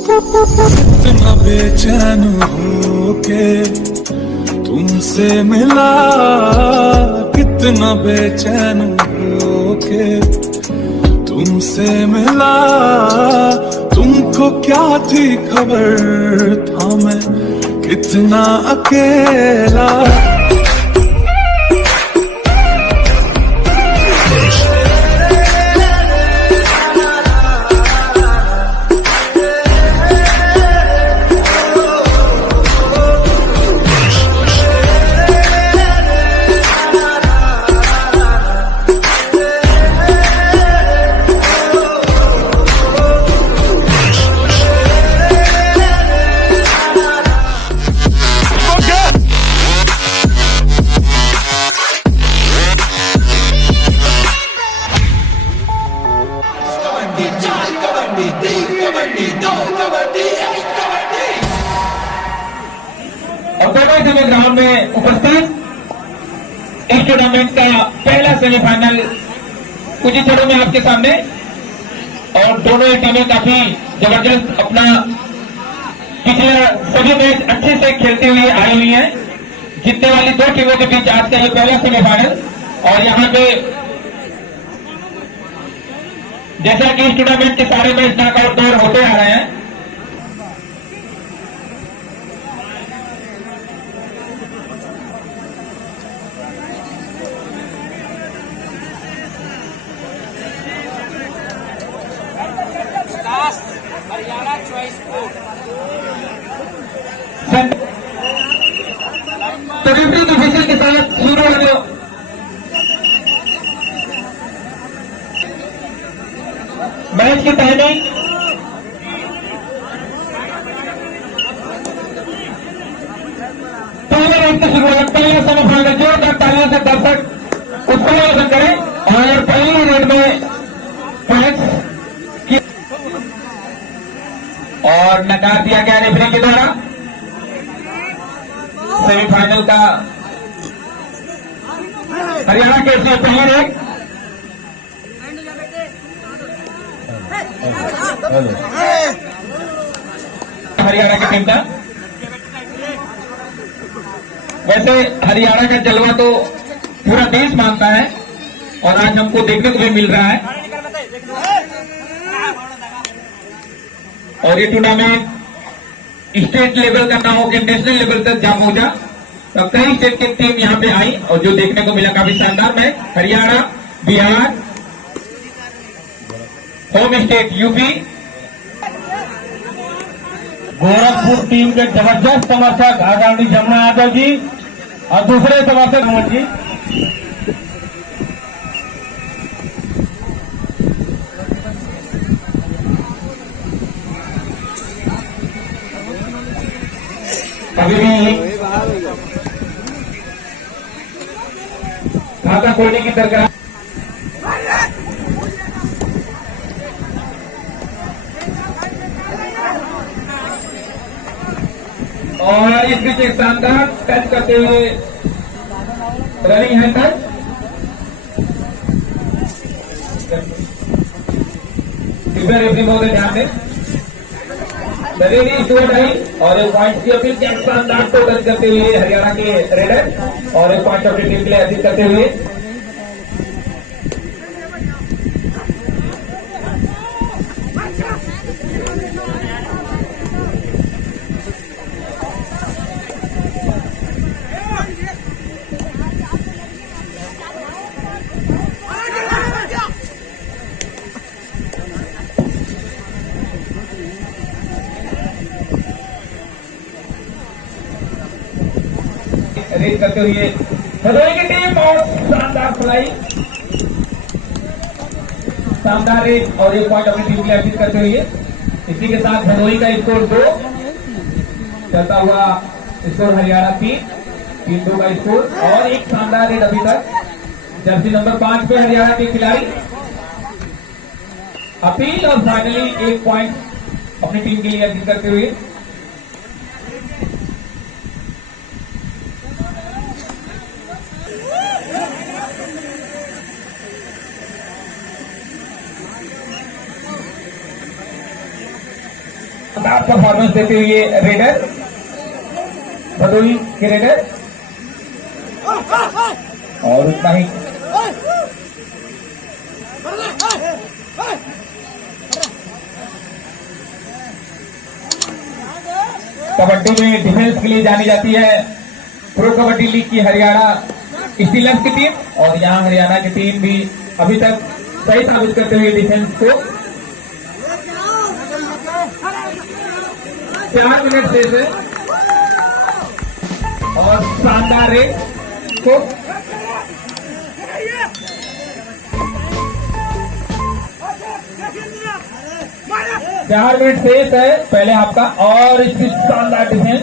इतना बेचैन होके तुमसे मिला, कितना बेचैन होके तुमसे मिला। तुमको क्या थी खबर, था मैं कितना अकेला। और दोनों समय ग्राउंड में उपस्थित इस टूर्नामेंट का पहला सेमीफाइनल कुछ ही क्षणों में आपके सामने। और दोनों ही टीमें काफी जबरदस्त अपना पिछले सभी मैच अच्छे से खेलते हुए आई हुई हैं। जीतने वाली दो टीमों के बीच आज का ये पहला सेमीफाइनल। और यहाँ पे जैसा कि इस टूर्नामेंट के सारे मैच नॉकआउट दौर होते आ रहे हैं, हरियाणा चॉइस कोड तकरीबन ऑफिसर के साथ शुरू हो गया। मैच की टाइमिंग पहले रेस की शुरुआत, पहले सेमीफाइनल जोरदार तालियों से दर्शक उसका आयोजन करें। और पहली रेड में पॉइंट्स और नकार दिया गया रेफरी के द्वारा। सेमीफाइनल का हरियाणा के इसमें पहली रेड हरियाणा की टीम का। वैसे हरियाणा का जलवा तो पूरा देश मानता है और आज हमको देखने को भी मिल रहा है। और ये टूर्नामेंट स्टेट लेवल का ना होकर नेशनल लेवल तक जा पहुंचा। तो कई स्टेट की टीम यहाँ पे आई और जो देखने को मिला काफी शानदार match. Haryana, Bihar, home state UP, Gorakhpur team के जबरदस्त समर्थक आदरणीय जमुना यादव जी और दूसरे समर्थक अमर जी। अभी भी खाता खोलने की दरकार। और इस बीच एक शानदार टच करते हुए रनिंग है टच। कृपया रेफरी महोदय ध्यान दें। रेडी स्टूडेंट आई और एक पॉइंट की अपील के शानदार को टच करते हुए हरियाणा के रेडर और एक पॉइंट अपनी टीम के लिए असिस्ट करते हुए। रेड करते हुए भदोही की टीम और शानदार फ्लाई, शानदार रेड और एक पॉइंट अपनी टीम के लिए असिस्ट करते हुए। इसी के साथ भदोही का स्कोर 2 चलता हुआ स्कोर हरियाणा 3-2 का स्कोर। और एक शानदार रेड अभी तक जर्सी नंबर 5 पे हरियाणा के खिलाड़ी अपील और फाइनली एक पॉइंट अपनी टीम के लिए अर्जित करते हुए। शानदार परफॉर्मेंस देते हुए रेडर, भदोही के रेडर, और उतना ही कबड्डी में डिफेंस के लिए जानी जाती है प्रो कबड्डी लीग की हरियाणा स्टीलर्स की टीम, और यहां हरियाणा की टीम भी अभी तक सही साबित करते हुए डिफेंस को 4 मिनट से और शानदार रेस को 4 मिनट शेष है पहले हाफ का, और इसकी शानदार डिफेंस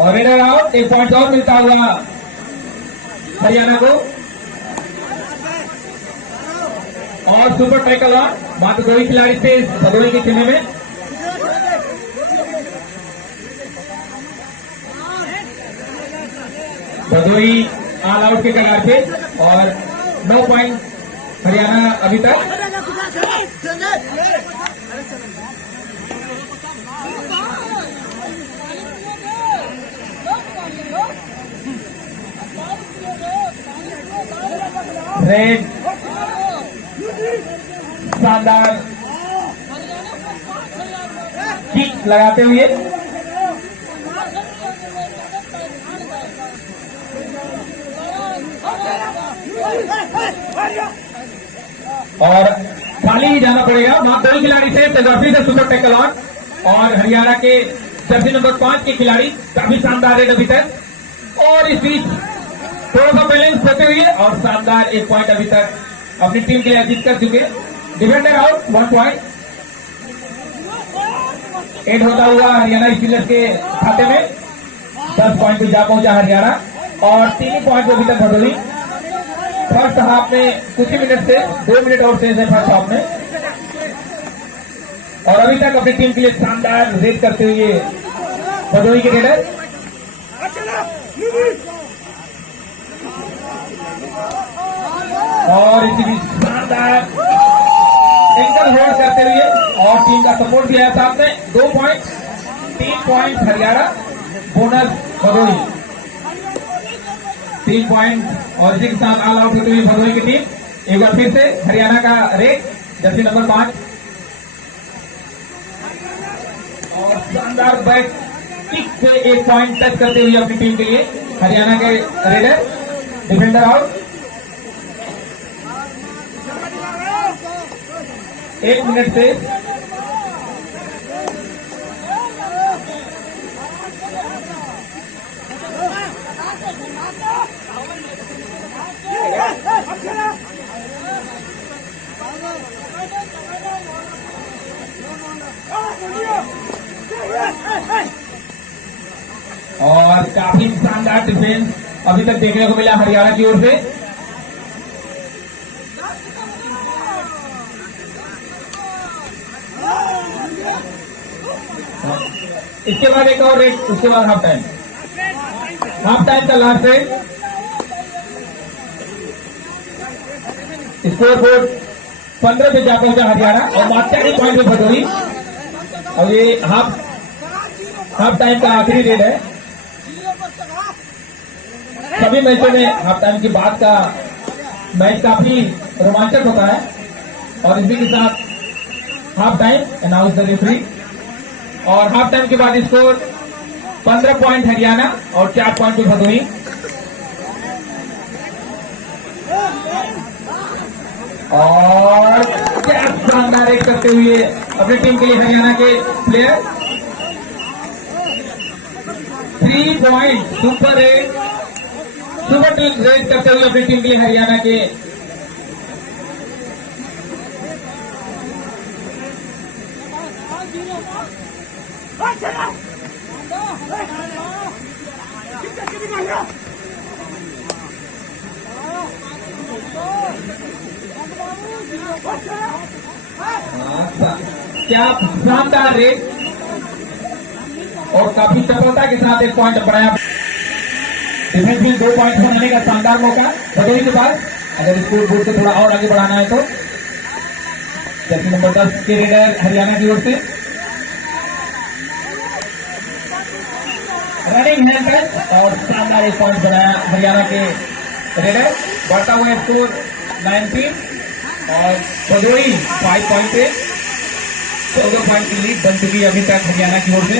और रेडर आउट। 1 पॉइंट और मिलता हुआ हरियाणा को, और सुपर टैकल ऑन मात्र 2 ही खिलाड़ी थे भदोही के खेलने में। भदोही ऑल आउट के कगार पे, और 9 पॉइंट हरियाणा अभी तक। रेड शानदार किक लगाते हुए, और खाली ही जाना पड़ेगा। मात्र 2 खिलाड़ी थे तेजस्वी से सुपर टैकल ऑन, और हरियाणा के जर्सी नंबर 5 के खिलाड़ी काफी शानदार रेड अभी तक, और इस बीच थोड़ा सा बैलेंस होते हुए और शानदार 1 पॉइंट अभी तक अपनी टीम के लिए अर्जित कर चुके। डिफेंडर आउट 1 पॉइंट एड होता हुआ हरियाणा स्टीलर्स के खाते में। 10 पॉइंट पे जा पहुंचा हरियाणा, और 3 पॉइंट अभी तक भदोही। फर्स्ट हाफ में कुछ ही मिनट से 2 मिनट और शेष है फर्स्ट हाफ में, और अभी तक अपनी टीम के लिए शानदार रेड करते हुए भदोही के रेडर, और इसी बीच शानदार एंकल होल्ड करते हुए और टीम का सपोर्ट दिया है साथ में। 2 point 3 point Haryana, bonus Bhadohi 3 point, और इसी के साथ ऑल आउट होते हुए भदोही की टीम। एक बार फिर से हरियाणा का रेड जर्सी नंबर 5, और शानदार बैक किक से 1 पॉइंट टच करते हुए अपनी टीम के लिए हरियाणा के रेडर। डिफेंडर आउट, 1 मिनट से और काफी शानदार डिफेंस अभी तक देखने को मिला हरियाणा की ओर से। इसके बाद एक और रेड, उसके बाद हाफ टाइम। हाफ टाइम का लास्ट रेड। स्कोर बोर्ड 15 पे जा पहुंचा हरियाणा, और मात्र 1 पॉइंट में भदोही, और ये हाफ टाइम का आखिरी रेड है। सभी मैचों में हाफ टाइम के बाद का मैच काफी रोमांचक होता है, और इसी के साथ half time announce the referee, और हाफ टाइम के बाद स्कोर 15 पॉइंट हरियाणा और 4 पॉइंट पे भदोही। और क्या शानदार रेड करते हुए अपनी टीम के लिए हरियाणा के प्लेयर। 3 पॉइंट सुपर रेड करते हुए अपनी टीम के लिए हरियाणा के क्या शानदार रेड, और काफी सफलता के साथ 1 पॉइंट बढ़ाया। डिफेंस में 2 पॉइंट बनाने का शानदार मौका भदोही के पास, अगर स्कोर बोर्ड को थोड़ा और आगे बढ़ाना है तो। जर्सी नंबर 10 के रेडर हरियाणा की ओर से रनिंग हैंड टच और शानदार एक पॉइंट बनाया हरियाणा के रेडर। बढ़ता हुआ स्कोर 19 और भदोही 5 पॉइंट पे 14 पॉइंट की लीड बन चुकी है अभी तक हरियाणा की ओर से।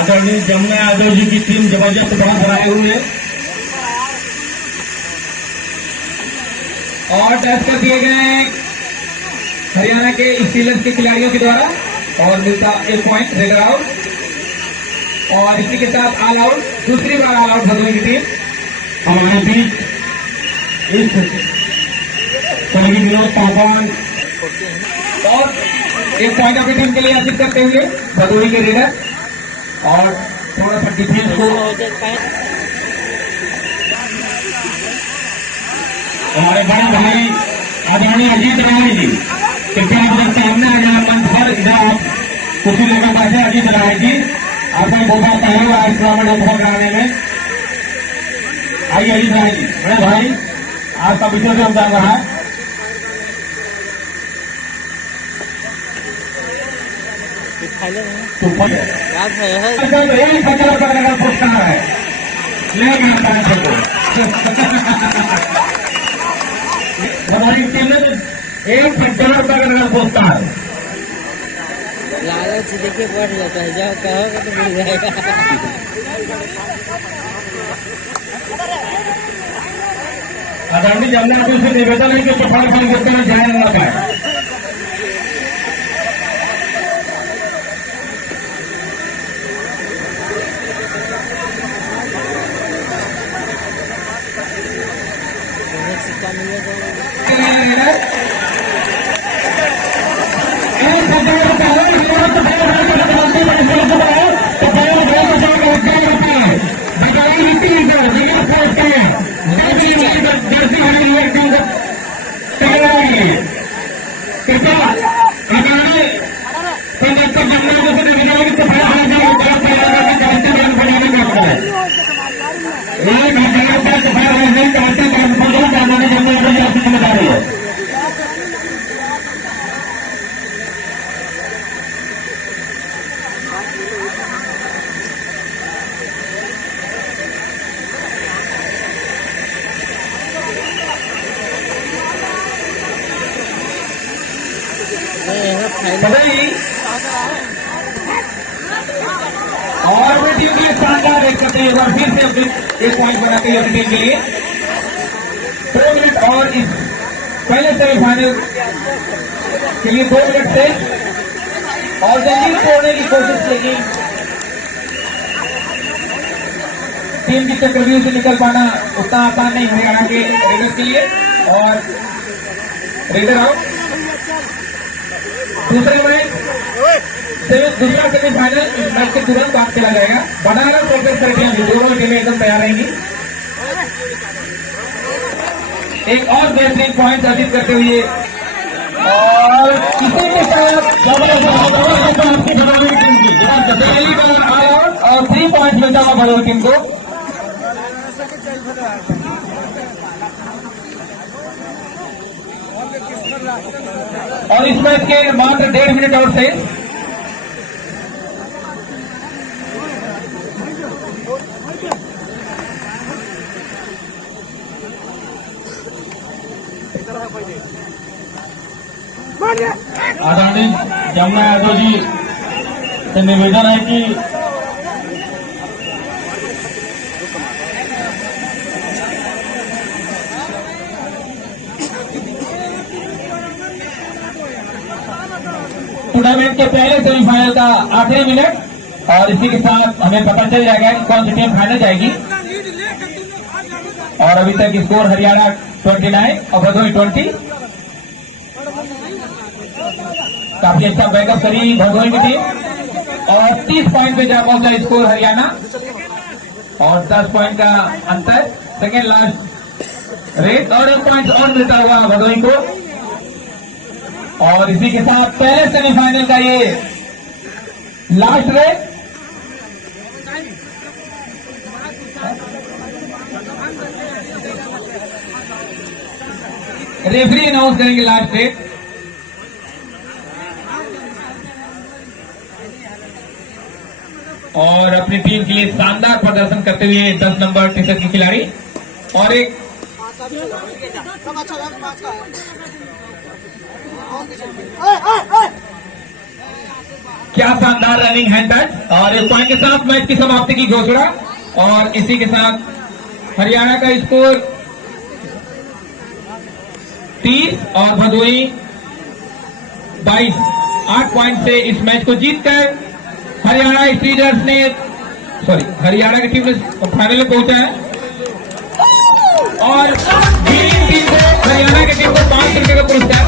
आदरणीय जमुना यादव जी की टीम जबरदस्त बढ़त बनाए हुए है और टच कर दिए गए हैं हरियाणा के स्टीलर्स के खिलाड़ियों के द्वारा और मिलता 1 पॉइंट रेडर आउट और इसी के साथ ऑल आउट, दूसरी बार ऑल आउट भदोही की टीम। हमारे बीच इस सहयोगी विनोद पासवान और 1 पॉइंट अपनी टीम के लिए हासिल करते हुए भदोही के रेडर और थोड़ा सा डिफेंस को हमारे बड़े भाई आदरणीय अजीत राय जी कृपया आप सामने आ जाए मंच पर। इधर आप कुछ लेकर बैठे। अजीत राय जी आपका बहुत पहले हुआ इस टूर्नामेंट उपभोग कराने में। आइए अजीत राय जी। बड़े भाई आपका विषय से उतार रहा है। तो यही पंजाब का पुरस्कार है लेकिन हमारी टीम ने एक पंजाब का पुरस्कार लालच देखिए बढ़ जाता है, जब कहोगे तो मिल जाएगा। आदरणीय जमुना यादव से निवेदन है कि प्रधान संघ में जाया ना पाए। सिक्का मिल जाएगा। और अपनी टीम के लिए शानदार एक करते हैं, एक बार फिर से अपने 1 पॉइंट बनाते हैं अपनी टीम के लिए। 2 मिनट और इस पहले सेमीफाइनल के लिए 2 मिनट से और जल्दी तोड़ने की कोशिश, लेकिन टीम की चक्रव्यूह से निकल पाना उतना आसान नहीं हरियाणा के रेडर के लिए और रेडर आउट। दूसरा सेमीफाइनल इस मैच के तुरंत बाद खेला जाएगा। बनारस और दोनों टीमें एकदम तैयार रहेंगी। एक और बेहतरीन पॉइंट अर्जित करते हुए और इसी के साथ पहली बार ऑल आउट और 3 पॉइंट मिलता हुआ भदोही टीम को। और इस मैच के मात्र 1.5 मिनट और से आदरणीय जमुना यादव जी से निवेदन है कि टूर्नामेंट के पहले सेमीफाइनल का आखिरी मिनट और इसी के साथ हमें पता चल जाएगा कि कौन सी टीम फाइनल जाएगी। और अभी तक स्कोर हरियाणा 29 और भदोही 20। काफी अच्छा बैकअप करी भदोही की टीम और 30 पॉइंट पे जा पहुंचा स्कोर हरियाणा और 10 पॉइंट का अंतर सेकेंड लास्ट रेट और 1 पॉइंट और मिलता हुआ भदोही को। और इसी के साथ पहले सेमीफाइनल का ये लास्ट रेट रेफरी अनाउंस करेंगे लास्ट डेट। और अपनी टीम के लिए शानदार प्रदर्शन करते हुए 10 नंबर टी शर्ट की खिलाड़ी और एक क्या शानदार रनिंग हैंड टच और इस पॉइंट के साथ मैच की समाप्ति की घोषणा। और इसी के साथ हरियाणा का स्कोर 30 और भदोही 22 8 पॉइंट से इस मैच को जीतकर हरियाणा स्टीलर्स ने हरियाणा की टीम ने फाइनल में पहुंचा है। और हरियाणा की टीम को 500 रुपए का पुरस्कार।